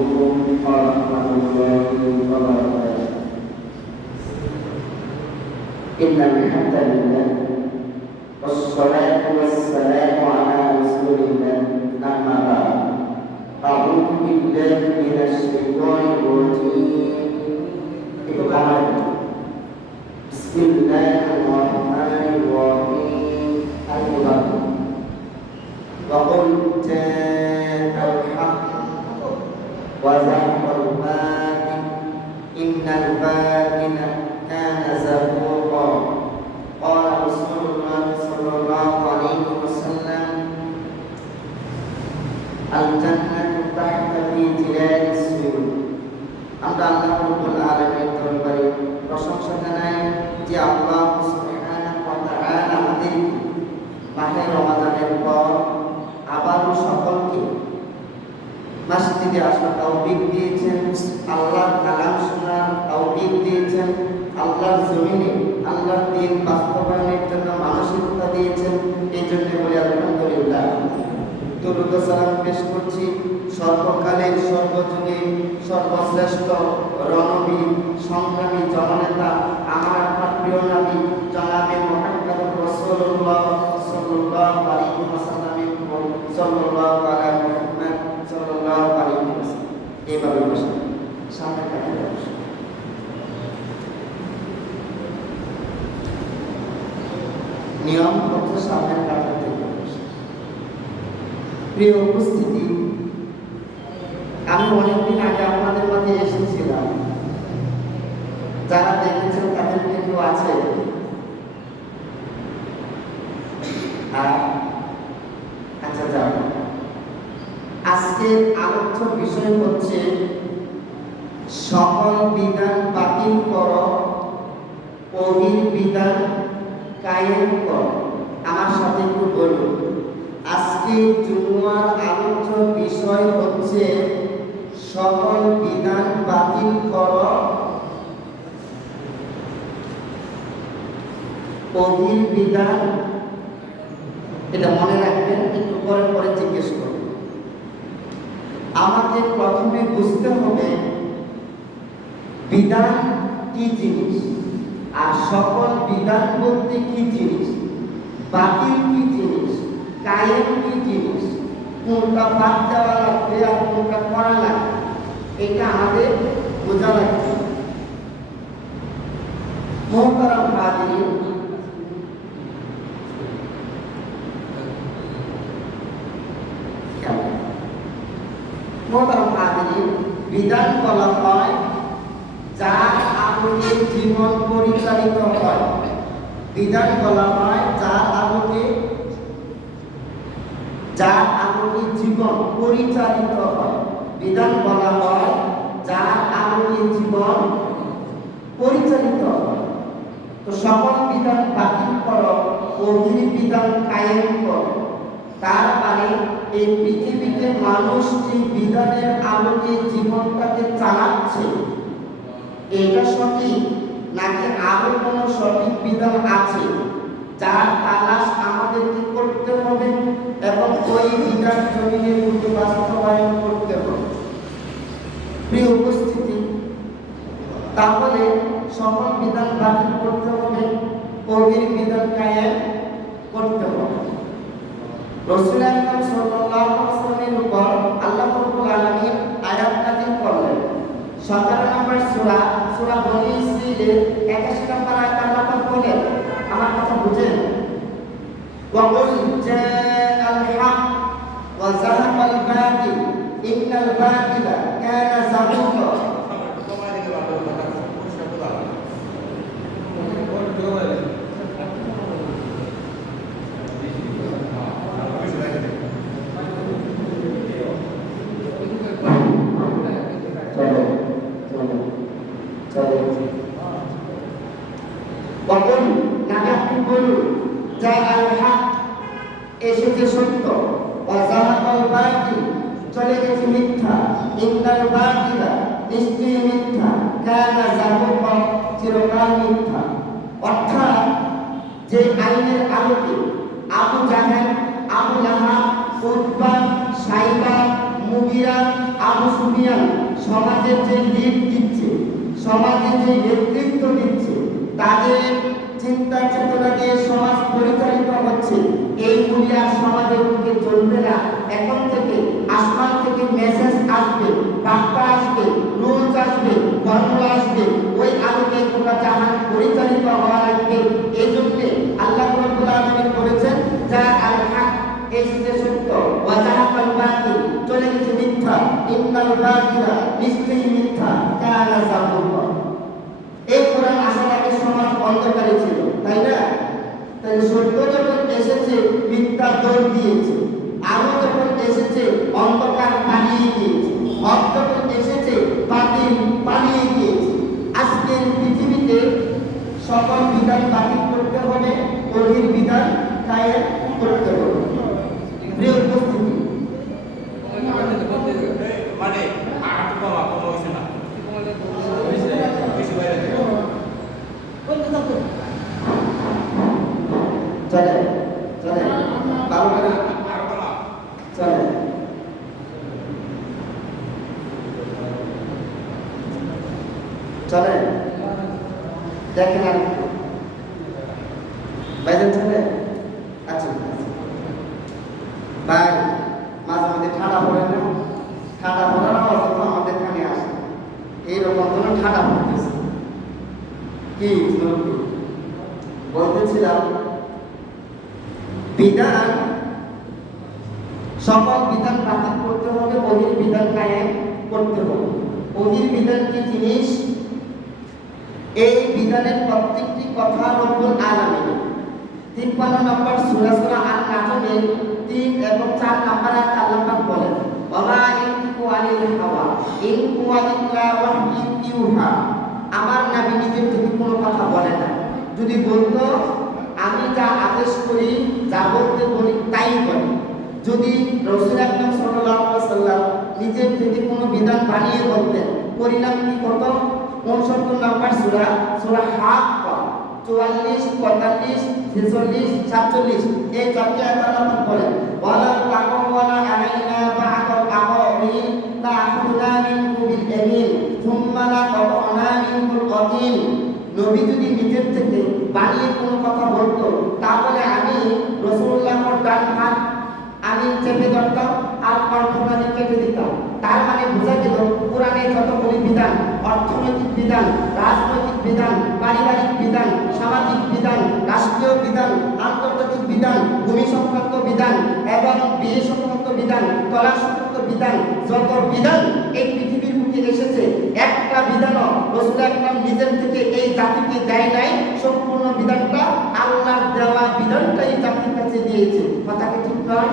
عليكم ورحمة الله وبركاته. إن الحمد لله والصلاة والسلام على رسول الله أما بعد أعوذ بالله من الشيطان الرجيم بسم الله الرحمن الرحيم وقل جاء الحق وزهق الباطل إن الباطل كان زهوقا قال رسول الله صلى الله عليه وسلم الجنة تحت في ظلال السيول. আমরা আল্লাহ রাব্বুল আলামিনের দরবারে প্রশংসা জানাই যে আল্লাহ সুবহানাহু ওয়া তাআলা আমাদের মাহে রমাদানের পর আবারও সকলকে মসজিদে আসার তৌফিক দিয়েছেন, আল্লাহর কালাম শোনার তৌফিক দিয়েছেন, আল্লাহর জমিনে আল্লাহর দ্বীন বাস্তবায়নের জন্য মানসিকতা দিয়েছেন। এই জন্য বলি আলহামদুলিল্লাহ। দরুদ ও সালাম পেশ করছি সর্বকালের সর্বযুগে সর্বশ্রেষ্ঠ রণবীর সংগ্রামী জননেতা আমার আপনার প্রিয় নবী জনাবে মুহাম্মদ রাসূলুল্লাহ সাল্লাল্লাহু আলাইহি ওয়াসাল্লামের উপর সাল্লাল্লাহু আলাইহি মুহাম্মদ সাল্লাল্লাহু আলাইহি ওয়াসাল্লাম। এইভাবে বসে সামনে কাছে বসে নিয়ম হচ্ছে সামনে কাছে থেকে বসে। প্রিয় উপস্থিতি, আমি অনেকদিন আগে আপনাদের মাঝে এসেছিলাম, যারা দেখেছেন তাদের কেউ আছে? আচ্ছা যাও। আজকের আলোচ্য বিষয় হচ্ছে সকল বিধান বাতিল কর, ওহির বিধান কায়েম কর। আমার সাথে একটু বলুন। আজকে জুমার আলোচ্য বিষয় হচ্ছে সকল বিধান বাতিল কর, ওহির বিধান। এটা মনে রাখবেন, একটু পরে পরে জিজ্ঞেস করবেন। আমাদের প্রথমে বুঝতে হবে বিধান কি জিনিস, আর সকল বিধান বলতে কি জিনিস, বাতিল কি জিনিস, কায়েম কি জিনিস, কোনটা বাদ দেওয়া লাগবে আর কোনটা করা লাগবে, এটা আমাদের বোঝা লাগবে। মোহতারাম হাজিরিন, মোহতারাম হাজিরিন, বিধান বলা হয় যার আলোকে জীবন পরিচালিত হয়। বিধান বলা হয় যার আলোকে জীবন পরিচালিত হয়। বিধান বলা হয় যার আলোকে জীবন পরিচালিত হয়। তো সকল বিধান বাতিল করো, ওহির বিধান কায়েম করো। তার মানে এই পৃথিবীতে মানুষ যে বিধানের আলোকে জীবনটাকে চালাচ্ছে, এটা সঠিক নাকি আরো কোনো সঠিক বিধান আছে যার তালাশ আমাদেরকে করতে হবে এবং ওই বিধান জমিনের মধ্যে বাস্তবায়ন করতে হবে। প্রিয় উপস্থিতি, তাহলে সকল বিধান বাতিল করতে হবে, ওহির বিধান কায়েম করতে হবে। রাসূল আকরাম সাল্লাল্লাহু আলাইহি ওয়াসাল্লামের উপর আল্লাহ রাব্বুল আলামিন আয়াত নাযিল করলেন। 17 নম্বর সূরা বনী ইসরাঈলের 81 নম্বর আয়াত আল্লাহ পাক বলেন, আমার কথা বুঝেন, ওয়াকুল জাআল হক ওয়া যাহাকাল বাতিল ইন্নাল বাতিলা কানা যাহুকা। এসেছে সত্য, চলে গেছে মিথ্যা, ইন্নাল বাতিলা নিশ্চয়ই মিথ্যা, কানা যাহুকা চিরকাল মিথ্যা। অর্থাৎ যে আইনের আলোকে আবু জাহেল, আবু লাহাব, উতবা, সাইবা, মুগিরা, আবু আবু সুফিয়ান সমাজের যে লিড দিচ্ছে, সমাজের যে নেতৃত্ব দিচ্ছে, তাদের চিন্তা চেতনা দিয়ে সমাজ পরিচালিত হচ্ছে, এইগুলি আর সমাজের মধ্যে চলবে না। এখন থেকে আসমান থেকে মেসেজ আসবে, বার্তা আসবে, রুলস আসবে, ফর্মুলা আসবে, ওই আলোকে গোটা জাহান পরিচালিত হওয়া লাগবে। এই জন্যে আল্লাহ রাব্বুল আলামিন বলেছেন, যা আল হক, এসেছে সত্য, ওয়া জাহাকাল বাতিল, চলে গেছে মিথ্যা, ইন্নাল বাতিলা, নিশ্চয়ই মিথ্যা, কানা যাকুল্লাহ। এই কোরআন আসার আগে সমাজ অন্ধকারে ছিল, তাই না? তাই সত্য যখন এসেছে মিথ্যা দৌড় দিয়েছে, আলো যখন এসেছে অন্ধকার পালিয়ে গিয়েছে, হক যখন এসেছে বাতিল পালিয়ে গিয়েছে। আজকের পৃথিবীতে সকল বিধান বাতিল করতে হবে, ওহির বিধান কায়েম করতে হবে। প্রিয় উপস্থিতি, মানে আর কমা কমা হইছে না, চলে চলে ভালো করে চলে। চলে দেখেন আর বাইরে চলে। আচ্ছা ভাই, মাঝে মাঝে ঠান্ডা পড়ে না, ঠান্ডা পড়ার আওয়াজ তো আমাদের কানে আসে, এইরকম কোনো ঠান্ডা পড়তেছে। কি বলতেছিলাম, বিধান, সকল বিধান বাতিল করতে হবে, ওহির বিধান কায়েম করতে হবে। ওহির বিধান কি জিনিস? এই বিধানের প্রত্যেকটি কথা রব্বুল আলামিন 53 নম্বর সূরা সূরা আন-নাজমের 3 এবং 4 নম্বর আয়াত আল্লাহ পাক বলেন, ওয়া ইনতিকু আনিল হাওয়া ইন হুয়া ইল্লা ওয়াহয়ুন ইউহা। আমার নবী নিজের থেকে কোনো কথা বলে না, যদি বলতো আমি যা আদেশ করি, যা বলতে বলি তাই বলি। যদি রাসূল আকরাম সাল্লাল্লাহু আলাইহি ওয়াসাল্লাম নিজের থেকে কোনো বিধান বানিয়ে বলতেন, পরিণাম কি হতো? 69 নম্বর সূরা সূরা হাক্কা 44, 45, 46, 47 এই চারটি আয়াত আল্লাহ বলেন, ওয়ালা তাকাওয়ালা আলাইনা বা'দাল আকাওয়ামিন তা'খুযুনা মিনহু বিল ইয়ামিন সুম্মা লা তা'না মিনহুল ওয়াতিন। নবী যদি নিজের থেকে বানিয়ে কোনো কথা বলতো, তাহলে আমি রাসূলুল্লাহর ডান হাত আমি চেপে ধরতাম আর কণ্ঠনালী কেটে দিতাম। তার মানে বোঝা গেল কোরআনে যতগুলি বিধান, অর্থনৈতিক বিধান, রাজনৈতিক বিধান, পারিবারিক বিধান, সামাজিক বিধান, রাষ্ট্রীয় বিধান, আন্তর্জাতিক বিধান, ভূমি সংক্রান্ত বিধান এবং বিয়ে সংক্রান্ত বিধান, তলাক সংক্রান্ত বিধান, যত বিধান এই পৃথিবীর বুকে এসেছে, একটা বিধানও রাসূল আকরাম নিজের থেকে এই জাতিকে দেয় নাই। সম্পূর্ণ বিধানটা আল্লাহর দেওয়া বিধানটাই জাতির কাছে দিয়েছে। কথা কি ঠিক নয়?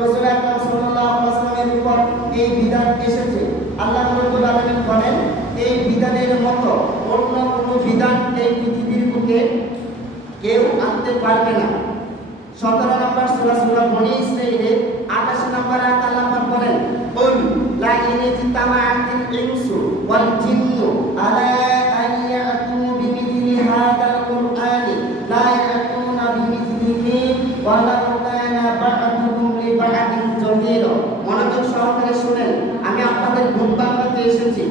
রাসূল আকরাম সাল্লাল্লাহু আলাইহি ওয়াসাল্লামের উপর এই বিধান এসেছে। আল্লাহ রাব্বুল আলামিন বলেন, এই বিধানের মতো অন্য কোনো বিধান এই পৃথিবীর বুকে কেউ আনতে পারবে না। 17 নম্বর সূরা সূরা বনী ইসরাঈলের 28 নম্বর আয়াত আল্লাহ পাক বলেন, কুল লা ইনজিতামাআতিল ইনসু ওয়াল জিন্নু আলা আন ইয়াতু বিমিথলি হাদাল কুরআনি লা ইয়াতুনা বিমিথলিহি ওয়া লাউ কানা বা'দুহুম লিবা'দিন যাহিরা। মনোযোগ সহকারে শুনেন, আমি আপনাদের ঘুম ভাঙাতে এসেছি,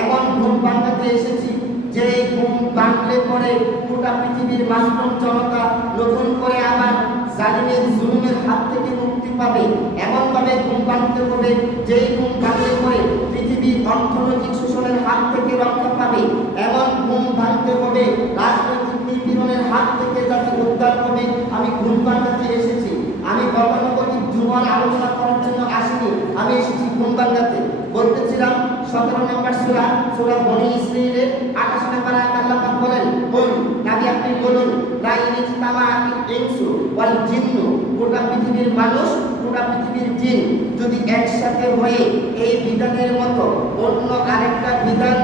এমন ঘুম ভাঙাতে এসেছি যে ঘুম ভাঙলে পরে গোটা পৃথিবীর মাসুম জনতা নতুন করে আবার জালিমের জুলুমের হাত থেকে মুক্তি পাবে। এমন ভাবে ঘুম ভাঙতে হবে যেই ঘুম ভাঙলে পরে পৃথিবীর অর্থনৈতিক শোষণের হাত থেকে রক্ষা পাবে। এমন ঘুম ভাঙতে হবে রাজনৈতিক নিপীড়নের হাত থেকে যাতে উদ্ধার হবে। আমি ঘুম ভাঙাতে এসেছি, আমি গতানুগতিক জীবন আলোচনা করার জন্য আসিনি, আমি এসেছি ঘুম ভাঙাতে। বলতেছিলাম 17 নম্বর সূরা সূরা বনী ইসরাঈলের 28 নম্বর আয়াত আল্লাহ পাক বলেন, বলুন নবী আপনি বলুন, লা ইনজিতামাআতিল ইনসু ওয়াল জিন্নু, গোটা পৃথিবীর মানুষ, গোটা পৃথিবীর জিন যদি একসাথে হয়ে এই বিধানের মতো অন্য আরেকটা বিধান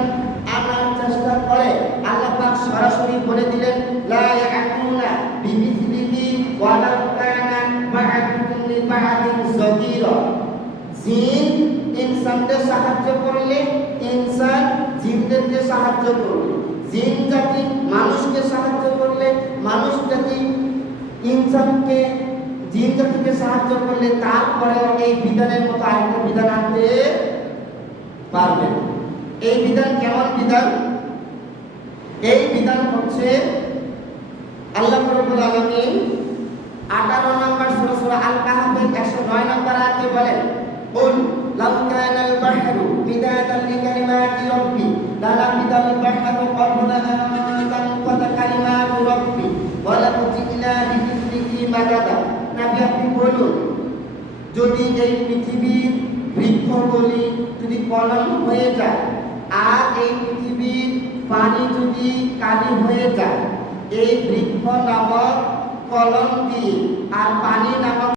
আনার চেষ্টা করে, আল্লাহ পাক সরাসরি বলে দিলেন, লা ইয়াতুনা বিমিথলিহি ওয়া লাউ কানা বা'দুহুম লিবা'দিন যাহিরা। জিন ইনসানকে সাহায্য করলে ইনসান জিনদেরকে সাহায্য করবে, জিন জাতি মানুষকে সাহায্য করলে মানুষ জাতি ইনসানকে, জিন জাতিকে সাহায্য করলে তারপরেও এই বিধানের মতো আরেকটা বিধান আনতে পারবেন। এই বিধান কেমন বিধান? এই বিধান হচ্ছে আল্লাহ রাব্বুল আলামিন 18 নম্বর সূরা আল কাহফের 109 নম্বর আয়াতে বলেন, কুল লাউ কানাল বাহরু মিদাদান লিকালিমাতি রাব্বি লানাফিদাল বাহরু ক্বাবলা আন তানফাদা কালিমাতু রাব্বি ওয়া লাউ জি'না বিমিসলিহি মাদাদা। নবী আপনি বলুন, যদি এই পৃথিবীর বৃক্ষগুলি যদি কলম হয়ে যায় আর এই পৃথিবীর পানি যদি কালি হয়ে যায়, এই বৃক্ষ নামক কলম দিয়ে আর পানি নামক